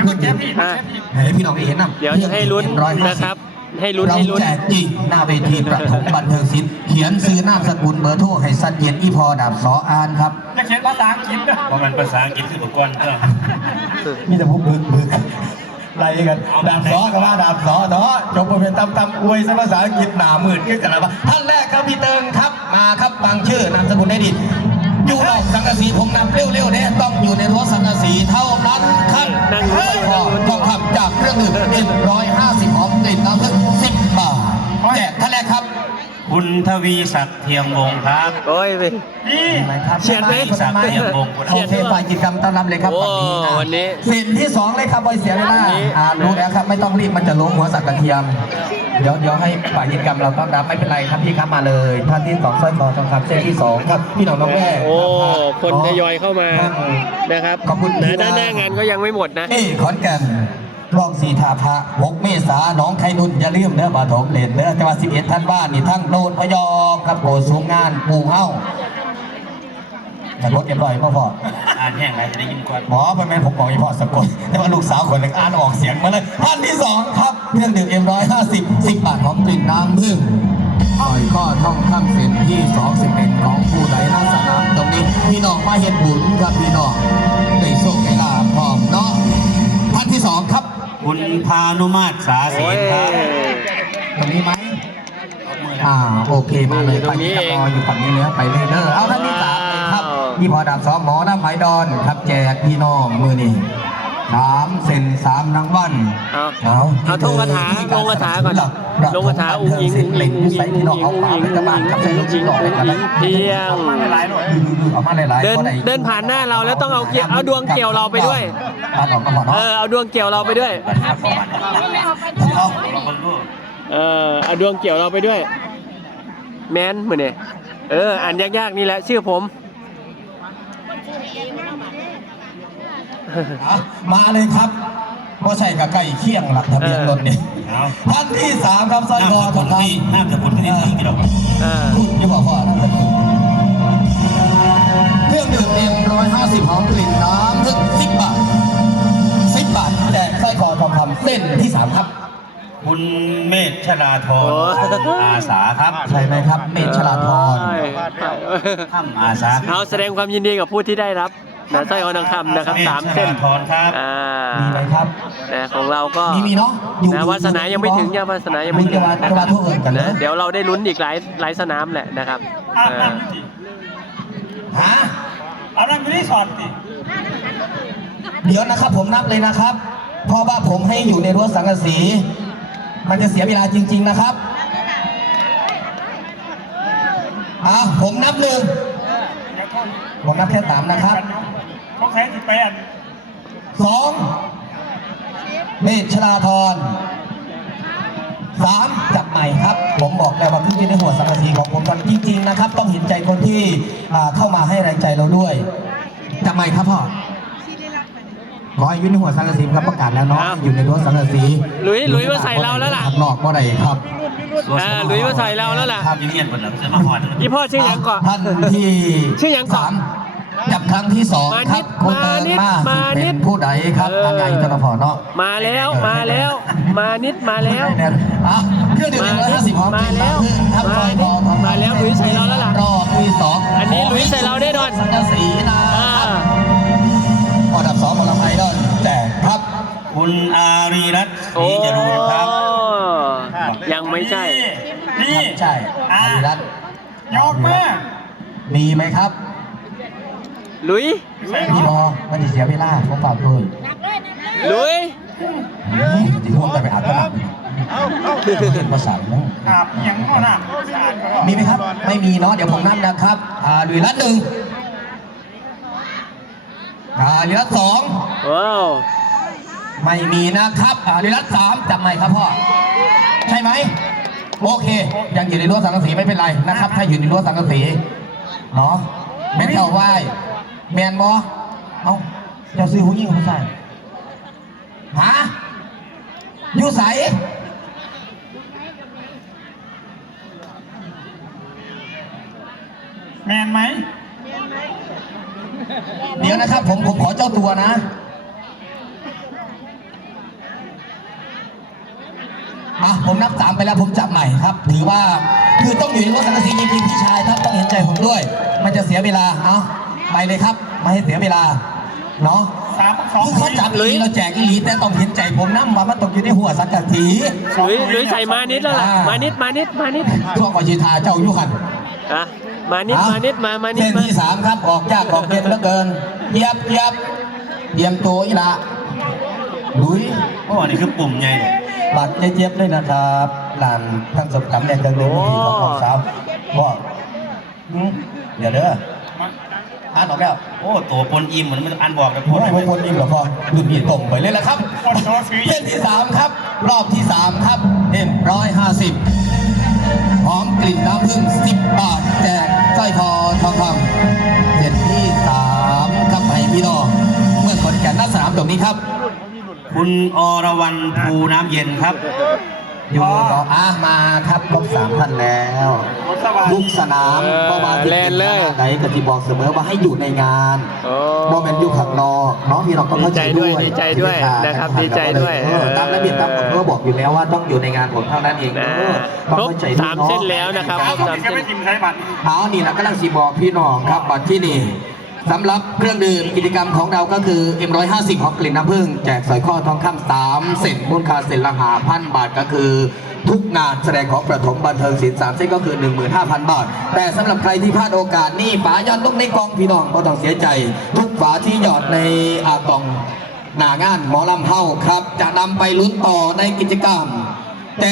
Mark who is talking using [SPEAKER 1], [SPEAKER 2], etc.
[SPEAKER 1] ขึ้นให้พี่น้องได้เห็นนะ
[SPEAKER 2] เดี๋ยวจะให้ลุ้นนะครับให้ลุ้น
[SPEAKER 1] เราแจกจริงหน้าเวทีประถมบันเทิงศิลป์เขียนซื้อนามสกุลเบอร์โทรให้สัดเย็นอีพอดาบสออ่านครับ
[SPEAKER 3] จะเขียนภาษาอังกฤษนะเพราะมันภาษาอังกฤษคือบุกวนก็
[SPEAKER 1] มีแต่พวกบึกไล่กันดาบสอกับว่าดาบสอเนาะจบประเพณตำอวยภาษาอังกฤษหนาหมื่นขึ้นกันแล้วท่านแรกครับพี่เติงครับมาครับฟังชื่อนามสกุลได้ดีอยู่นอกสังกะสีผมนำเร็วๆเนี่ยต้องอยู่ในรั้วสังกะสีเท่านั้นครับทองคำจากเครื่องดื่ม150หอมกลิ่นน้ำผึ้ง10 บาทแจกท่านแรกครับ
[SPEAKER 3] คุณทวีศักดิ์เทียมวงศ์ครับ
[SPEAKER 2] โอ้ย
[SPEAKER 3] นี่
[SPEAKER 2] เชียร์ไหม
[SPEAKER 3] ศักดิ์เทียมวงศ์
[SPEAKER 1] โอเคฝ่ายกิจกรรมต้อนรับเลยครับ
[SPEAKER 2] โอ้
[SPEAKER 1] ฝั่งนี้
[SPEAKER 2] วันนี้
[SPEAKER 1] สิ่งที่2เลยครับบอยเสียเวลารู้แล้วครับไม่ต้องรีบมันจะล้มหัวสักกระเทียมเดี๋ยวให้ฝ่ายกิจกรรมเราต้อนรับไม่เป็นไรครับพี่ครับมาเลยท่านที่2สร้อยคอทองคำเส้นที่2ครับพี่น้องน้องแม่
[SPEAKER 2] โอ้คนทยอยเข้ามานะครับ
[SPEAKER 1] ขอบคุณ
[SPEAKER 2] นะด้านหน้างานก็ยังไม่หมดนะ
[SPEAKER 1] ขอนแก่นรองสีทาพระ6 เมษาน้องไข่นุ่นอย่าลืมเนื้อปฐมเลนเนื้อจังหวัด11 ท่านบ้านนี่ทั้งโนนพยอมครับโกสูงงานปูเฮ้าแต่รถเรียบร้อยพ่อ
[SPEAKER 3] อ่านแห้งไรจะได้ยินก่อน
[SPEAKER 1] หมอเป็นแม่ผมบอกอีพ่อสะกดแต่ว่าลูกสาวคนหนึ่งอ่านออกเสียงมาเลยท่านที่2ครับเครื่องดื่มM150 10 บาทของกลิ่นน้ำผึ้งหอยข้อท่องข้ามเส้นที่21ของผู้ใดหน้าสนามตรงนี้พี่น้องมาเห็นบุญครับพี่น้องได้โชคได้ลาภพร้อมเนาะท่านที่2ครับ
[SPEAKER 3] คุณพานุมาตรสาศีครับ
[SPEAKER 1] ตรงนี้ไหมโอเคมาเลยไปที่รออยู่ฝั่งนี้เนื้อไปเลยเด้อเอาท่านที่3เลยครับพี่พอดาบ2หมอน้ำไผ่ดอนครับแจกพี่น้องมือนี่3 เซน3รางวัล
[SPEAKER 2] เอาท่องคาถาลงคาถาก่อนลงคาถาอุ้งอิงอุ้งอิงอุ้งอิงอุ้งอิงอุ้งอิงอุ้งอิงอุ้งอิงเพียงเดินผ่านหน้าเราแล้วต้องเอาดวงเกี่ยวเราไปด้วยเอาดวงเกี่ยวเราไปด้วยเอาดวงเกี่ยวเราไปด้วยแมนเหมือนเนี่ยอ่านยากๆนี่แหละชื่อผม
[SPEAKER 1] มาเลยครับเพราะใช่กับไก่เคี่ยงหลักทะเบียนรถนี่ท่านที่3ครับสร้อยคอทองคำ
[SPEAKER 3] น้ำจะปุ่นที่นี่กี่ดอก
[SPEAKER 1] คุณจะบอกว่าเครื่องดื่มM150หอมกลิ่นน้ำผึ้ง10 บาท10 บาทแต่สร้อยคอทองคำเส้นที่3ครับ
[SPEAKER 3] คุณเมธชลาธรอาสาครับ
[SPEAKER 1] ใช่ไหมครับเมธชลาธร
[SPEAKER 3] ถ้ำอาสา
[SPEAKER 2] เอาแสดงความยินดีกับผู้ที่ได้รับนะสร้อยคอทองคำนะครับ3 เส้น
[SPEAKER 1] มีไหมครับ
[SPEAKER 2] ของเราก็
[SPEAKER 1] มีเนาะ
[SPEAKER 2] นะวาสนายังไม่ถึงวาสนายังไม่ถึงนะเดี๋ยวเราได้ลุ้นอีกหลายสนามแหละนะครับ
[SPEAKER 3] เอานั่นไม่ได้สอนสิ
[SPEAKER 1] เดี๋ยวนะครับผมนับเลยนะครับเพราะว่าผมให้อยู่ในรั้วสังกะสีมันจะเสียเวลาจริงๆนะครับผมนับ1ผมนับแค่3นะครับ
[SPEAKER 3] ต้องใช้
[SPEAKER 1] 2เมธชลาธร3จับใหม่ครับผมบอกแล้วว่าขึ้นในหัวสังกะสีของผมจริงๆนะครับต้องเห็นใจคนที่เข้ามาให้แรงใจเราด้วยจับใหม่ครับพ่อขอให้ยืนในหัวสังกะสีครับประกาศแล้วเนาะอยู่ในรั้วสังกะสี
[SPEAKER 2] ลุยมาใส่เราแล้วล่ะ
[SPEAKER 1] นอกบ่ได้ครับ
[SPEAKER 2] ลุยมาใส่เราแล้วล่ะ
[SPEAKER 3] ครับเงียบหมดแล้วจะมาหอด
[SPEAKER 2] พี่พ่อชื่อยังก่อน
[SPEAKER 1] ท่านที่
[SPEAKER 2] ชื่อยังก่อน
[SPEAKER 1] จับครั้งที่2ครับคุณเติมมาเป็นผู้ใดครับทางไงตะพอเนาะ
[SPEAKER 2] มาแล้วมาแล้ว
[SPEAKER 1] เครื่องดื่ม150หอม
[SPEAKER 2] มาแล้วลุยใส่เราแล้วล่ะ
[SPEAKER 1] รอบที่2
[SPEAKER 2] อันนี้ลุยใส่เราแน่นอน
[SPEAKER 1] สังกะสีนะอันดับ2ของเราไอดอลแจกครับ
[SPEAKER 3] คุณอารีรัตน์ศรีจรูนครับ
[SPEAKER 2] ยังไม่ใช่
[SPEAKER 1] นี่ใช่อารีรัตน์
[SPEAKER 3] ยกมาก
[SPEAKER 1] มีไหมครับ
[SPEAKER 2] ลุย
[SPEAKER 1] พี่บอมันจะเสียเวลาผมฝากด้วย
[SPEAKER 2] ลุย
[SPEAKER 1] จะร่วมกันไปอาบน้ำเป็นภาษา
[SPEAKER 3] อาบยังก็น่ะ
[SPEAKER 1] มีไหมครับไม่มีเนาะเดี๋ยวผมนับนะครับลุยรัตน์1ลุยรัตน์2
[SPEAKER 2] ว้าว
[SPEAKER 1] ไม่มีนะครับลุยรัตน์3จำไหมครับพ่อใช่ไหมโอเคยังอยู่ในรั้วสังกะสีไม่เป็นไรนะครับถ้าอยู่ในรั้วสังกะสีเนาะแม่นเจ้าไหวแมนบอเอาเจ้าซื้อผู้หญิงผู้ชายอยู่ใส
[SPEAKER 3] แมนไหม
[SPEAKER 1] เดี๋ยวนะครับผมขอเจ้าตัวนะผมนับ3ไปแล้วผมจับใหม่ครับถือว่าคือต้องอยู่ในรถสังกะสีจริงๆพี่ชายครับต้องเห็นใจผมด้วยมันจะเสียเวลาไปเลยครับไม่ให้เสียเวลาเนาะคือเขาจับอีหลีเราแจกอีหลีแต่ต้องเห็นใจผมนะว่ามันตกอยู่ในหัวสังกะสี
[SPEAKER 2] หรือใส่มานิดแล้วล่ะมานิด
[SPEAKER 1] ทั่วกอชิทาเจ้ายุหัน
[SPEAKER 2] มานิดมานิด
[SPEAKER 1] เส้นที่3ครับออกยากออกเย็นเหลือเกินเยียบเตรียมตัวอีละลุย
[SPEAKER 3] โอ้นี่คือปุ่มใหญ่เลย
[SPEAKER 1] บัตรเจี๊ยบด้วยนะครับหลานท่านสมกำเนี่ยจะเรียนวิธีของน้องสาวบอกเดี๋ยวอ่านออกแล้ว
[SPEAKER 3] โอ้ตัวปนอิ่มเหมือนมันอันบอกแต่พ
[SPEAKER 1] ไม่คนอิ่มหรอพอดุดอีตรงไปเลยแหละครับเส้นที่3ครับรอบที่3ครับเห็น150หอมกลิ่นน้ำผึ้ง10 บาทแจกสร้อยคอทองคำเส้นที่3ครับให้พี่น้องเมื่อคนแก่นหน้าสนามตรงนี้ครับ
[SPEAKER 3] คุณอรวรรณภูน้ำเย็นครับ
[SPEAKER 1] อยู่มาครับครบ3 ท่านแล้วทุกสนามก็มาที่เป็นไหนกับที่บอกเสมอว่าให้อยู่ในงานโมเมนต์อยู่ข้างนอกน้องพี่น้องต้องเข้าใจด้วย
[SPEAKER 2] ดีใจด้วยนะครับดีใจด้วย
[SPEAKER 1] ตามระเบียบตามกฎก็บอกอยู่แล้วว่าต้องอยู่ในงานผมเท่านั้นเอง
[SPEAKER 2] ครบ3 เส้นแล้วนะครับครบ3 เส้น
[SPEAKER 1] นี่นะกำลังสีบอกพี่น้องครับบัตรที่นี่สำหรับเครื่องดื่มกิจกรรมของเราก็คือ M150 ของกลิ่นน้ำผึ้งแจกสอยข้อทองคำ3 เส้นมูลค่าเส้นละ5,000 บาทก็คือทุกงานแสดงของประถมบันเทิงศิลป์3 เส้นก็คือ 15,000 บาทแต่สำหรับใครที่พลาดโอกาสนี่ฝายอดลูกในกองพี่น้องก็ต้องเสียใจทุกฝาที่หยอดในกล่องหน้างานหมอลำเฮาครับจะนำไปลุ้นต่อในกิจกรรม